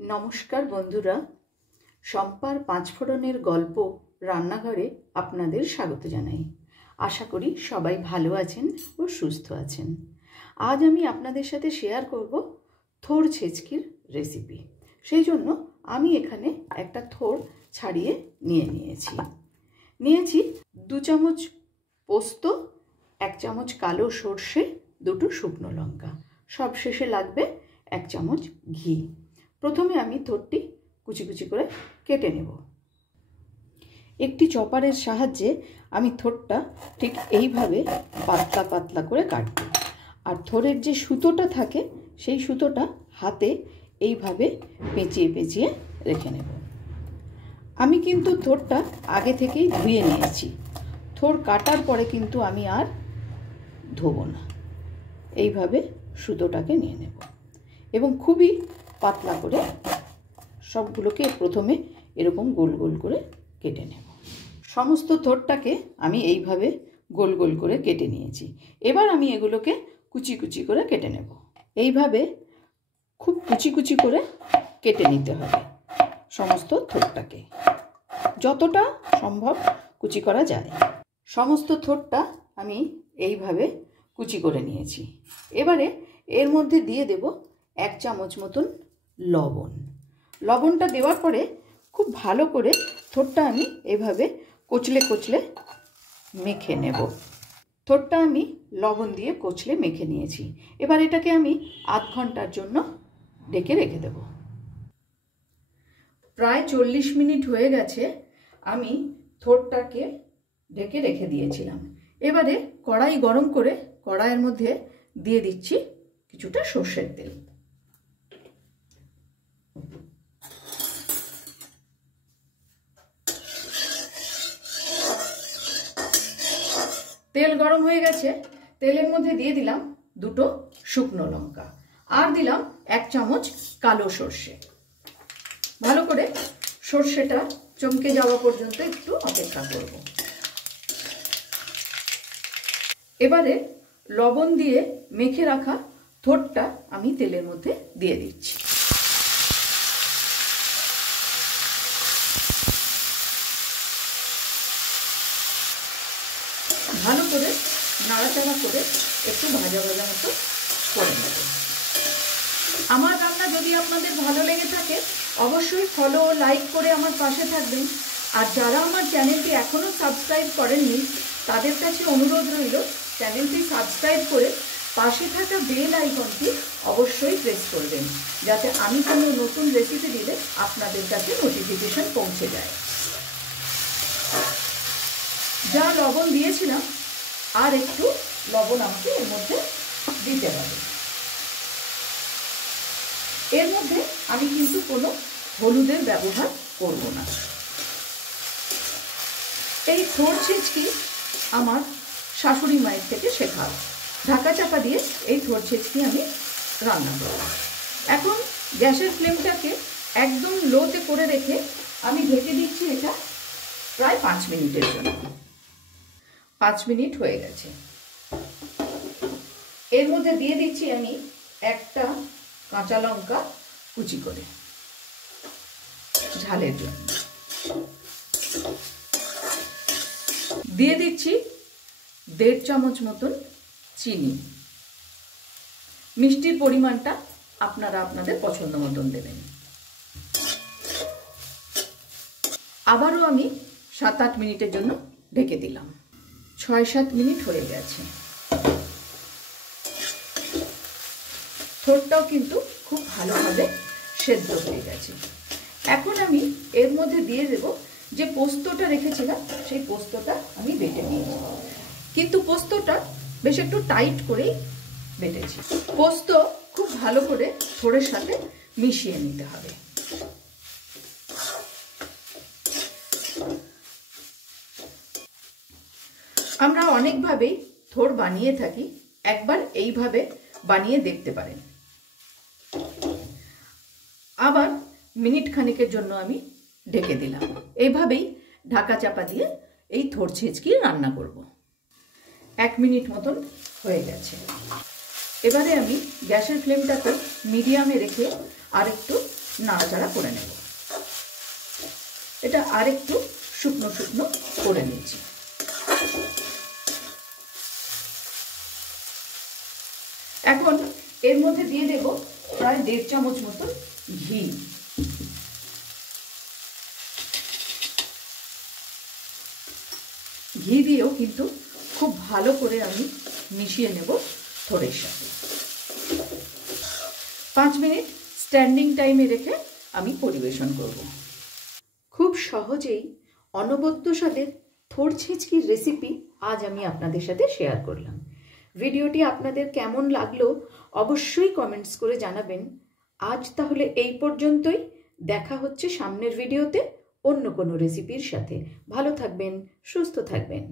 नमस्कार बंधुरा शम्पार पाँचफोड़नेर गल्प रान्नाघरे आपनादेर स्वागत जानाई। आशा करी सबाई भालो आछेन ओ सुस्थ आछेन। आज आमी आपनादेर साथे शेयर करब थोड़ छेचकिर रेसिपि। सेई जोन्नो आमी एखाने एकटा थोड़ छाड़िए निয়েছি 2 চামচ पोस्त, 1 চামচ कालो सर्षे, 2টো शुकनो लंका, सब शेषे लागबे 1 চামচ घी। प्रथमे आमी थोड़टी कुचि कुचि करे केटे नेब। एकटी चपारेर साहाज्ये आमी थोड़टा ठीक एइभावे पातला पातला करे काटबो और थोड़ेर जे सुतोटा थाके सेई सुतोटा हाथे एइभावे पेचिए पेचिए रेखे नेब। आमी किन्तु थोड़टा आगे थेकेई धुए निয়েছি। थोड़ काटार परे किन्तु आमी आर धोबो ना। एइभावे सुतोटाके निये नेब एबं खूबই पातला करे सबगुलोके प्रथमे एरकम गोल गोल करे केटे नेब। समस्त थोड़टाके आमी एइभावे गोल गोल करे केटे निয়েছি। एबार आमी एगुलोके कुचि कुचि करे केटे नेब। एइभावे खूब कुचि कुचि करे केटे निते होबे समस्त थोड़टाके, যতটা সম্ভব কুচি করা যায়। সমস্ত থোড়টা আমি এইভাবে কুচি করে নিয়েছি। এবারে এর মধ্যে দিয়ে দেব 1 চামচ মতন লবণ। লবণটা দেওয়ার পরে খুব ভালো করে থোড়টা আমি এইভাবে কচলে কচলে মেখে নেব। থোড়টা আমি লবণ দিয়ে কচলে মেখে নিয়েছি। এবার এটাকে আমি আধ ঘন্টার জন্য ঢেকে রেখে দেব। প্রায় 40 মিনিট হয়ে গেছে আমি থোড়টাকে ঢেকে রেখে দিয়েছিলাম। এবারে কড়াই গরম করে কড়াইয়ের মধ্যে দিয়ে দিচ্ছি কিছুটা সরষের তেল। তেল গরম হয়ে গেছে, তেলের মধ্যে দিয়ে দিলাম 2টো শুকনো লঙ্কা আর দিলাম 1 চামচ কালো সরষে। ভালো করে সরষেটা চমকে যাওয়া পর্যন্ত একটু অপেক্ষা করব। এবারে লবণ দিয়ে মেখে রাখা থোড়টা আমি তেলের মধ্যে দিয়ে দিচ্ছি। ভালো করে নাড়াচাড়া করে একটু ভাজা ভাজা মতো করে নেব। আমার রান্না যদি আপনাদের ভালো লেগে থাকে অবশ্যই ফলো ও লাইক করে আমার পাশে থাকবেন। আর যারা আমার চ্যানেলটি এখনো সাবস্ক্রাইব করেননি তাদের কাছে অনুরোধ রইল চ্যানেলটি সাবস্ক্রাইব করে পাশে থাকা বেল আইকনটি অবশ্যই প্রেস করবেন যাতে আমি কোনো নতুন রেসিপি দিলে আপনাদের কাছে নোটিফিকেশন পৌঁছে যায়। যা লবণ দিয়েছিলাম আর একটু লবণ আমাকে এর মধ্যে দিতে হবে। এর মধ্যে আমি কিন্তু কোনো হলুদের ব্যবহার করব না। এই থোড় ছেচকি আমার শাশুড়ি মায়ের থেকে শেখা। ঢাকা চাপা দিয়ে এই থোড় ছেচকি আমি রান্না করব। এখন গ্যাসের ফ্লেমটাকে একদম লোতে করে রেখে আমি ঢেকে দিচ্ছি এটা প্রায় 5 মিনিটের জন্য। 5 মিনিট হয়ে গেছে। এর মধ্যে দিয়ে দিচ্ছি আমি একটা কাঁচা লঙ্কা কুচি করে ঝালের জন্য। দিয়ে দিচ্ছি 1.5 চামচ মতন চিনি। মিষ্টির পরিমাণটা আপনারা আপনাদের পছন্দ মতন দেবেন। আবারও আমি 7-8 মিনিটের জন্য ঢেকে দিলাম। 6-7 মিনিট হয়ে গেছে। থোড়টাও কিন্তু খুব ভালোভাবে সেদ্ধ হয়ে গেছে। এখন আমি এর মধ্যে দিয়ে দেব যে পোস্তটা রেখেছিলাম সেই পোস্তটা আমি বেটে নিয়েছি, কিন্তু পোস্তটা বেশ একটু টাইট করেই বেটেছি। পোস্ত খুব ভালো করে থোড়ের সাথে মিশিয়ে নিতে হবে। আমরা অনেকভাবেই থোড় বানিয়ে থাকি, একবার এইভাবে বানিয়ে দেখতে পারেন। আবার মিনিট খানিকের জন্য আমি ঢেকে দিলাম। এইভাবেই ঢাকা চাপা দিয়ে এই থোড় ছেচকি রান্না করব। 1 মিনিট মতন হয়ে গেছে। এবারে আমি গ্যাসের ফ্লেমটাকে মিডিয়ামে রেখে আর একটু নাড়াচাড়া করে নেব। এটা আরেকটু শুকনো শুকনো করে নিচ্ছি। এখন এর মধ্যে দিয়ে দেব প্রায় 1.5 চামচ মতো ঘি। ঘি দিয়েও কিন্তু খুব ভালো করে আমি মিশিয়ে নেব থোড়ের সাথে। 5 মিনিট স্ট্যান্ডিং টাইমে রেখে আমি পরিবেশন করব। খুব সহজেই অনবদ্য স্বাদের থোড় ছেঁচকির রেসিপি আজ আমি আপনাদের সাথে শেয়ার করলাম। ভিডিওটি আপনাদের কেমন লাগলো অবশ্যই কমেন্টস করে জানাবেন। আজ তাহলে এই পর্যন্তই। দেখা হচ্ছে সামনের ভিডিওতে অন্য কোনো রেসিপির সাথে। ভালো থাকবেন, সুস্থ থাকবেন।